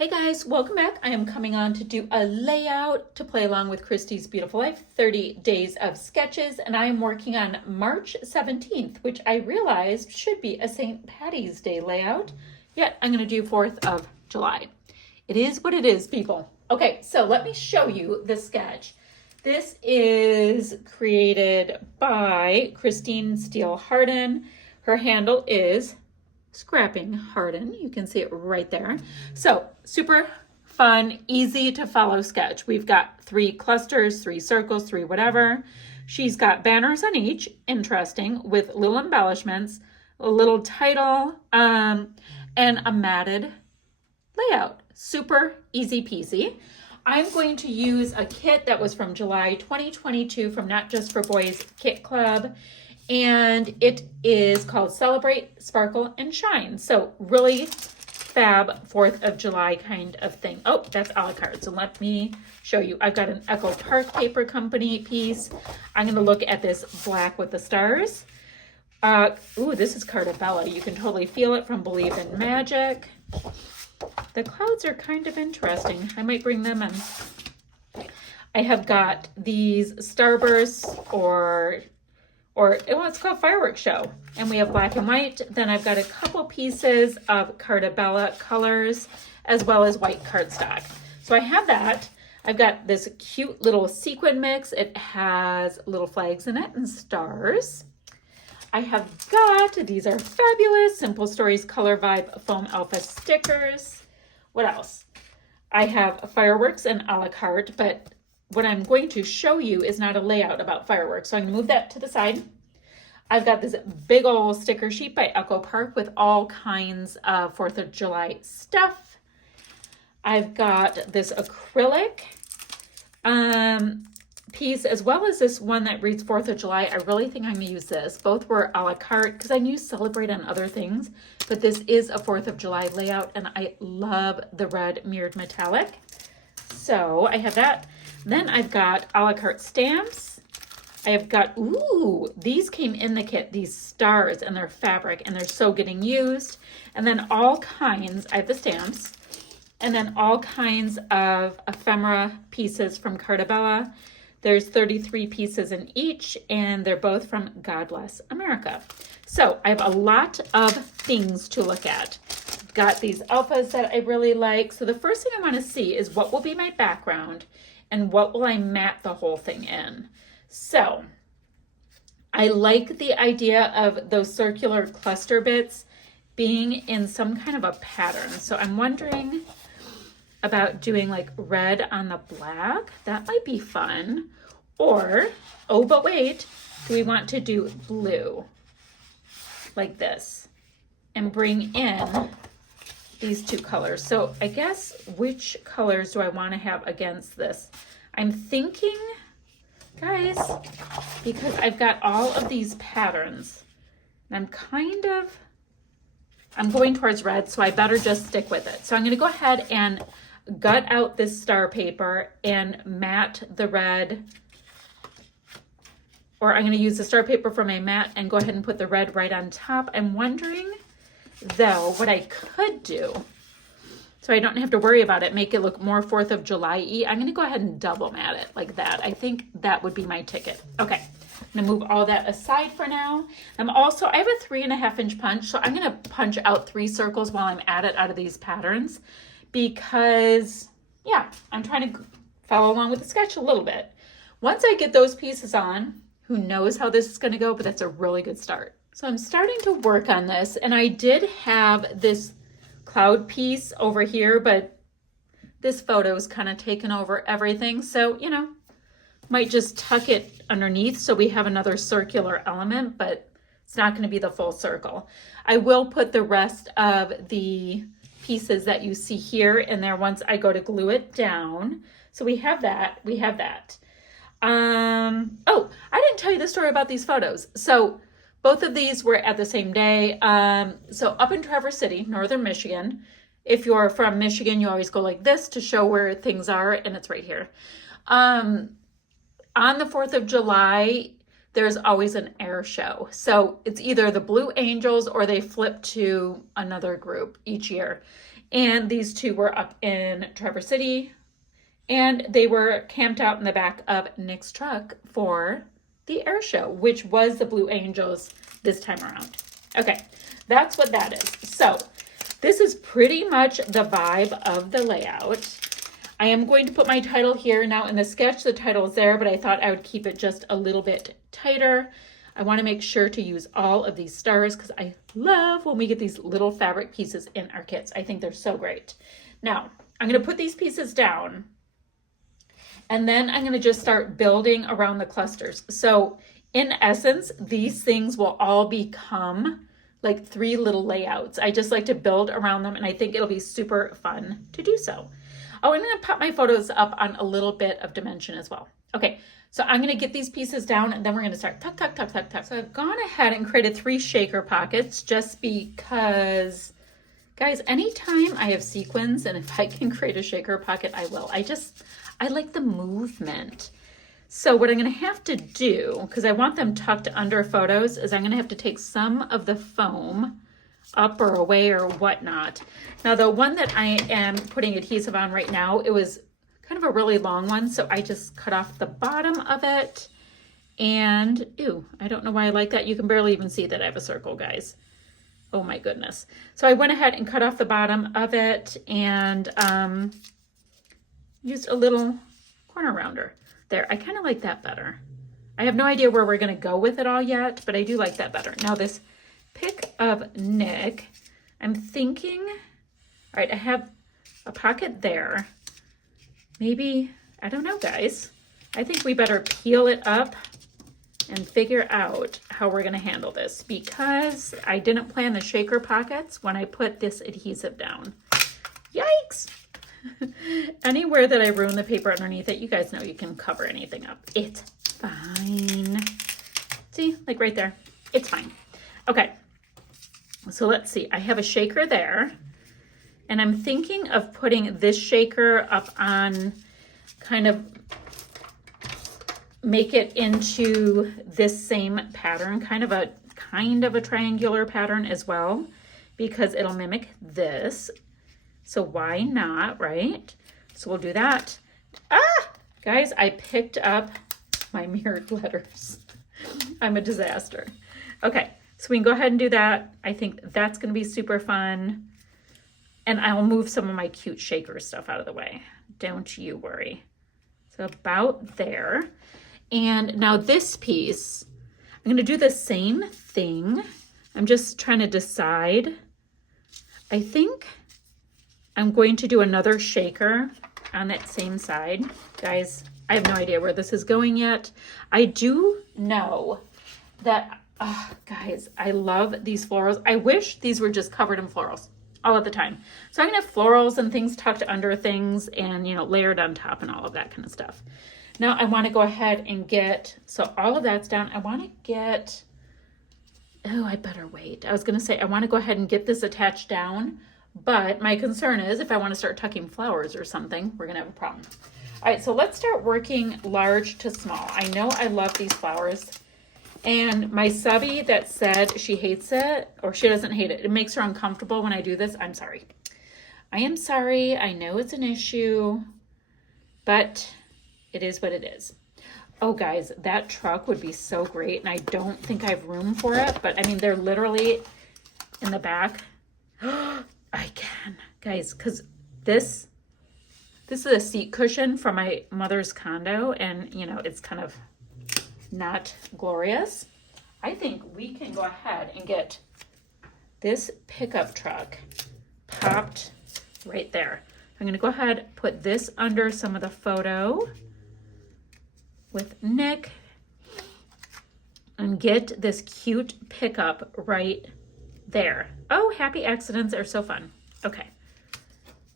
Hey guys, welcome back. I am coming on to do a layout to play along with Christy's Beautiful Life, 30 days of sketches, and I am working on March 17th, which I realized should be a St. Patty's Day layout, yet I'm going to do 4th of July. It is what it is, people. Okay, so let me show you the sketch. This is created by Christine Steele Harden. Her handle is Scrapping Harden. You can see it right there. So super fun, easy to follow sketch. We've got 3 clusters, 3 circles, 3 whatever. She's got banners on each, interesting, with little embellishments, a little title, and a matted layout. Super easy peasy. I'm going to use a kit that was from July 2022 from Not Just for Boys Kit Club. And it is called Celebrate, Sparkle, and Shine. So really fab 4th of July kind of thing. Oh, that's a la carte. So let me show you. I've got an Echo Park Paper Company piece. I'm going to look at this black with the stars. Ooh, this is Carta Bella. You can totally feel it from Believe in Magic. The clouds are kind of interesting. I might bring them in. I have got these starbursts or it's called Fireworks Show. And we have black and white. Then I've got a couple pieces of Carta Bella colors as well as white cardstock. So I have that. I've got this cute little sequin mix. It has little flags in it and stars. I have got, these are fabulous, Simple Stories Color Vibe Foam Alpha stickers. What else? I have fireworks and a la carte, but what I'm going to show you is not a layout about fireworks. So I'm going to move that to the side. I've got this big old sticker sheet by Echo Park with all kinds of 4th of July stuff. I've got this acrylic piece as well as this one that reads 4th of July. I really think I'm going to use this. Both were a la carte because I knew Celebrate on other things, but this is a 4th of July layout and I love the red mirrored metallic. So I have that. Then I've got a la carte stamps. I have got, ooh, these came in the kit, these stars, and they're fabric, and they're so getting used. And then all kinds, I have the stamps, and then all kinds of ephemera pieces from Carta Bella. There's 33 pieces in each, and they're both from God Bless America. So I have a lot of things to look at. Got these alphas that I really like. So the first thing I want to see is what will be my background and what will I mat the whole thing in. So I like the idea of those circular cluster bits being in some kind of a pattern. So I'm wondering about doing like red on the black. That might be fun. Or, oh, but wait, do we want to do blue like this and bring in these 2 colors? So I guess which colors do I want to have against this? I'm thinking, guys, because I've got all of these patterns and I'm going towards red, so I better just stick with it. So I'm going to go ahead and gut out this star paper and mat the red, or I'm going to use the star paper for my mat and go ahead and put the red right on top. I'm wondering though what I could do so I don't have to worry about it, make it look more 4th of July-y. I'm going to go ahead and double mat it like that. I think that would be my ticket. Okay, I'm going to move all that aside for now. I have a 3.5 inch punch, so I'm going to punch out 3 circles while I'm at it out of these patterns because, yeah, I'm trying to follow along with the sketch a little bit. Once I get those pieces on, who knows how this is going to go, but that's a really good start. So I'm starting to work on this, and I did have this cloud piece over here, but this photo's kind of taken over everything. So, you know, might just tuck it underneath so we have another circular element, but it's not going to be the full circle. I will put the rest of the pieces that you see here in there once I go to glue it down. So we have that. Oh, I didn't tell you the story about these photos. So both of these were at the same day. So up in Traverse City, northern Michigan, if you're from Michigan, you always go like this to show where things are, and it's right here. On the 4th of July, there's always an air show. So it's either the Blue Angels or they flip to another group each year. And these two were up in Traverse City, and they were camped out in the back of Nick's truck for the air show, which was the Blue Angels this time around. Okay, that's what that is. So this is pretty much the vibe of the layout. I am going to put my title here. Now in the sketch, the title is there, but I thought I would keep it just a little bit tighter. I want to make sure to use all of these stars because I love when we get these little fabric pieces in our kits. I think they're so great. Now, I'm going to put these pieces down, and then I'm going to just start building around the clusters. So in essence, these things will all become like 3 little layouts. I just like to build around them, and I think it'll be super fun to do so. Oh, I'm going to pop my photos up on a little bit of dimension as well. Okay, so I'm going to get these pieces down, and then we're going to start tuck, tuck, tuck, tuck, tuck. So I've gone ahead and created 3 shaker pockets just because, guys, anytime I have sequins and if I can create a shaker pocket, I will. I like the movement. So what I'm going to have to do, because I want them tucked under photos, is I'm going to have to take some of the foam up or away or whatnot. Now, the one that I am putting adhesive on right now, it was kind of a really long one, so I just cut off the bottom of it. And, ew, I don't know why I like that. You can barely even see that I have a circle, guys. Oh my goodness. So I went ahead and cut off the bottom of it and used a little corner rounder. There, I kind of like that better. I have no idea where we're going to go with it all yet, but I do like that better. Now this pick of Nick, I'm thinking, all right, I have a pocket there. Maybe, I don't know, guys. I think we better peel it up and figure out how we're going to handle this because I didn't plan the shaker pockets when I put this adhesive down. Yikes! Anywhere that I ruin the paper underneath it, you guys know you can cover anything up. It's fine. See, like right there. It's fine. Okay, so let's see. I have a shaker there, and I'm thinking of putting this shaker up on kind of make it into this same pattern, kind of a triangular pattern as well, because it'll mimic this. So why not, right? So we'll do that. Ah, guys, I picked up my mirrored letters. I'm a disaster. Okay, so we can go ahead and do that. I think that's going to be super fun. And I'll move some of my cute shaker stuff out of the way. Don't you worry. So about there. And now this piece, I'm going to do the same thing. I'm just trying to decide. I think I'm going to do another shaker on that same side. Guys, I have no idea where this is going yet. I do know that, guys, I love these florals. I wish these were just covered in florals all of the time. So I'm gonna have florals and things tucked under things and, you know, layered on top and all of that kind of stuff. Now I wanna go ahead and get, so all of that's down. I wanna get, oh, I better wait. I was gonna say, I wanna go ahead and get this attached down. But my concern is if I want to start tucking flowers or something, we're going to have a problem. All right, so let's start working large to small. I know I love these flowers. And my subby that said she hates it, or she doesn't hate it, it makes her uncomfortable when I do this, I'm sorry. I am sorry. I know it's an issue, but it is what it is. Oh, guys, that truck would be so great. And I don't think I have room for it, but I mean, they're literally in the back. I can, guys, because this is a seat cushion from my mother's condo, and you know, it's kind of not glorious. I think we can go ahead and get this pickup truck popped right there. I'm going to go ahead, put this under some of the photo with Nick and get this cute pickup right there. Oh, happy accidents are so fun. Okay,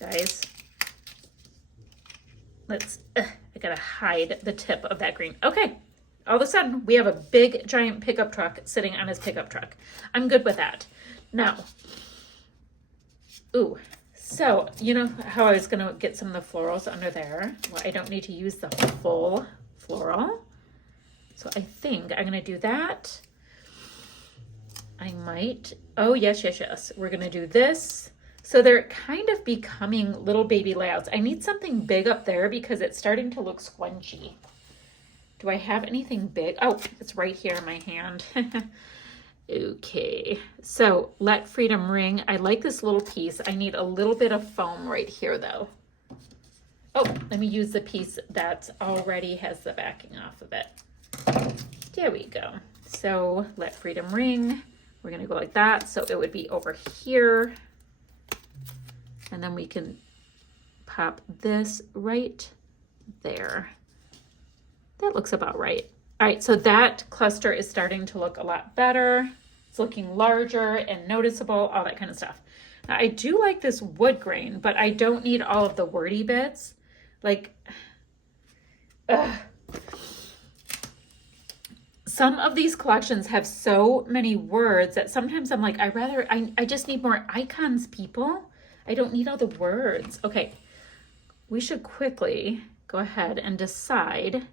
guys, let's, I gotta hide the tip of that green. Okay, all of a sudden we have a big giant pickup truck sitting on his pickup truck. I'm good with that. Now, ooh, so you know how I was gonna get some of the florals under there? Well, I don't need to use the full floral. So I think I'm gonna do that. I might, oh yes, yes, yes. We're gonna do this. So they're kind of becoming little baby layouts. I need something big up there because it's starting to look squunchy. Do I have anything big? Oh, it's right here in my hand. Okay, so Let Freedom Ring. I like this little piece. I need a little bit of foam right here though. Oh, let me use the piece that already has the backing off of it. There we go. So Let Freedom Ring. We're gonna go like that. So it would be over here. And then we can pop this right there. That looks about right. All right, so that cluster is starting to look a lot better. It's looking larger and noticeable, all that kind of stuff. Now, I do like this wood grain, but I don't need all of the wordy bits. Like, some of these collections have so many words that sometimes I'm like, I just need more icons, people. I don't need all the words. Okay, we should quickly go ahead and decide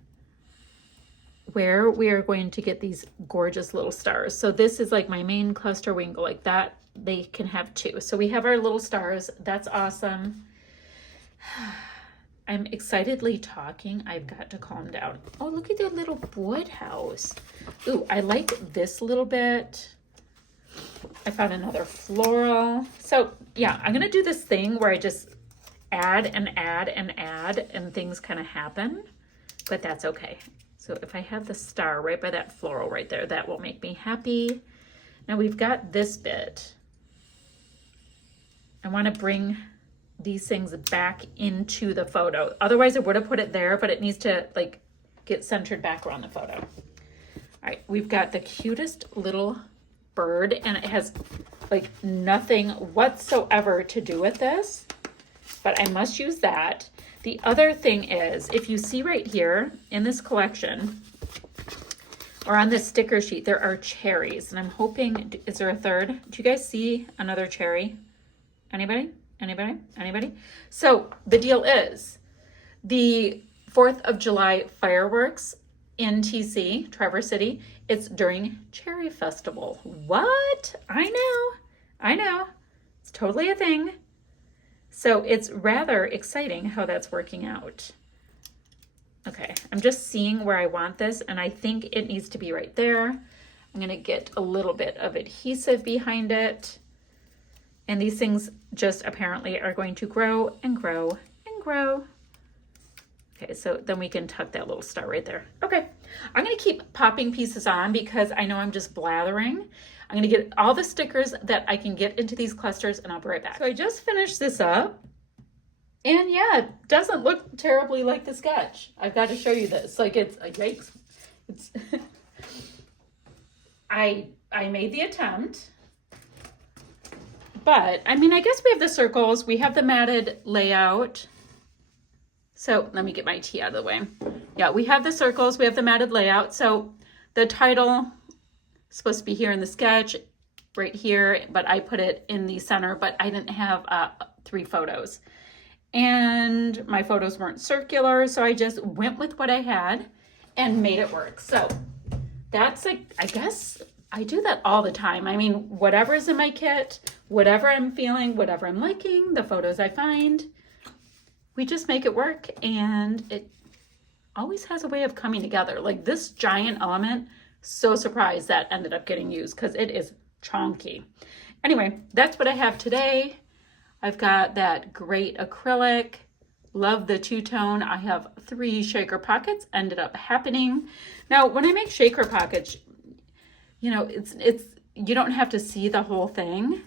where we are going to get these gorgeous little stars. So this is like my main cluster. We can go like that. They can have two. So we have our little stars. That's awesome. I'm excitedly talking. I've got to calm down. Oh, look at their little woodhouse. Ooh, I like this little bit. I found another floral. So yeah, I'm gonna do this thing where I just add and add and add and things kind of happen, but that's okay. So if I have the star right by that floral right there, that will make me happy. Now we've got this bit. I want to bring these things back into the photo. Otherwise I would have put it there, but it needs to like get centered back around the photo. All right, we've got the cutest little bird and it has like nothing whatsoever to do with this, but I must use that. The other thing is, if you see right here in this collection or on this sticker sheet, there are cherries and I'm hoping, is there a third? Do you guys see another cherry? Anybody? Anybody? Anybody? So the deal is the 4th of July fireworks in TC, Traverse City, it's during Cherry Festival. What? I know. It's totally a thing. So it's rather exciting how that's working out. Okay, I'm just seeing where I want this and I think it needs to be right there. I'm gonna get a little bit of adhesive behind it. And these things just apparently are going to grow and grow and grow. Okay, so then we can tuck that little star right there. Okay, I'm gonna keep popping pieces on because I know I'm just blathering. I'm gonna get all the stickers that I can get into these clusters and I'll be right back. So I just finished this up and yeah, it doesn't look terribly like the sketch. I've got to show you this. Like it's, yikes. It's, I made the attempt, but I mean, I guess we have the circles, we have the matted layout. So let me get my tea out of the way. Yeah, we have the circles, we have the matted layout. So the title is supposed to be here in the sketch, right here, but I put it in the center, but I didn't have 3 photos. And my photos weren't circular, so I just went with what I had and made it work. So that's like, I guess I do that all the time. I mean, whatever's in my kit, whatever I'm feeling, whatever I'm liking, the photos I find, we just make it work and it always has a way of coming together. Like this giant element, so surprised that ended up getting used because it is chonky. Anyway, that's what I have today. I've got that great acrylic, love the two-tone. I have 3 shaker pockets ended up happening. Now, when I make shaker pockets, you know, it's you don't have to see the whole thing,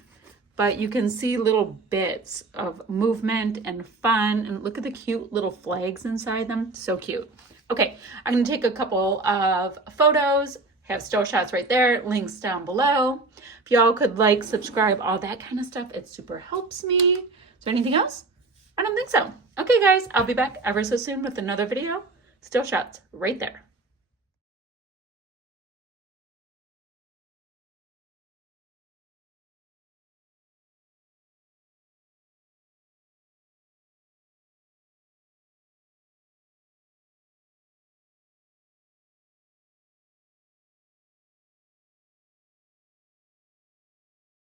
but you can see little bits of movement and fun. And look at the cute little flags inside them. So cute. Okay, I'm gonna take a couple of photos, have still shots right there, links down below. If y'all could like, subscribe, all that kind of stuff, it super helps me. Is there anything else? I don't think so. Okay guys, I'll be back ever so soon with another video. Still shots right there.